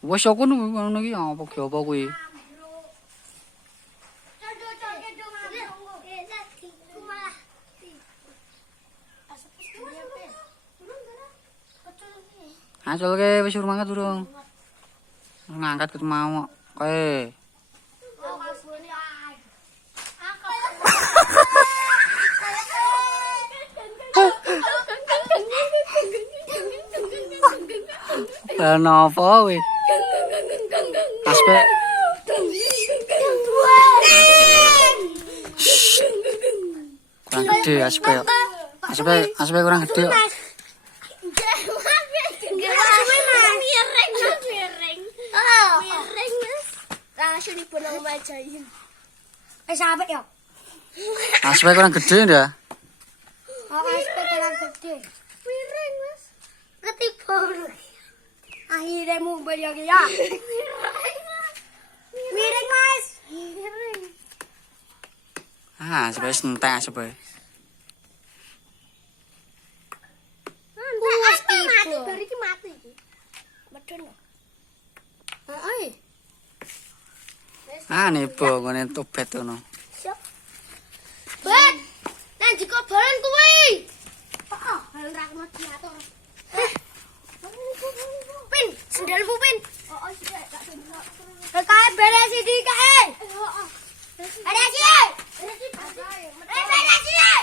Wes aku ngono iki apa ge apa kuwi? Acul ke wis urung mangkat durung. Ngangkat ket mau koe. Lah napa kowe? Aspek. Kurang gede aspek. Aspek kurang gede. Aspek kurang gede ndak? Aspek kurang gede. Miring, Mas. Ketiba. Akhirnya mau bayar ya. Miring, Mas. Miring. Ah, aspek entek aspek. Mati dari iki mati iki. Medun. Heeh. Ah, nebo ngene tobat ngono. Siap. Bet. Nang jiko balan kuwi. Heeh, balan ra kena diatur. Pin, sendalmu Pin. Heeh, sik gak sendal. Kae beres iki kae. Heeh. Beresi. Beresi. Beresi.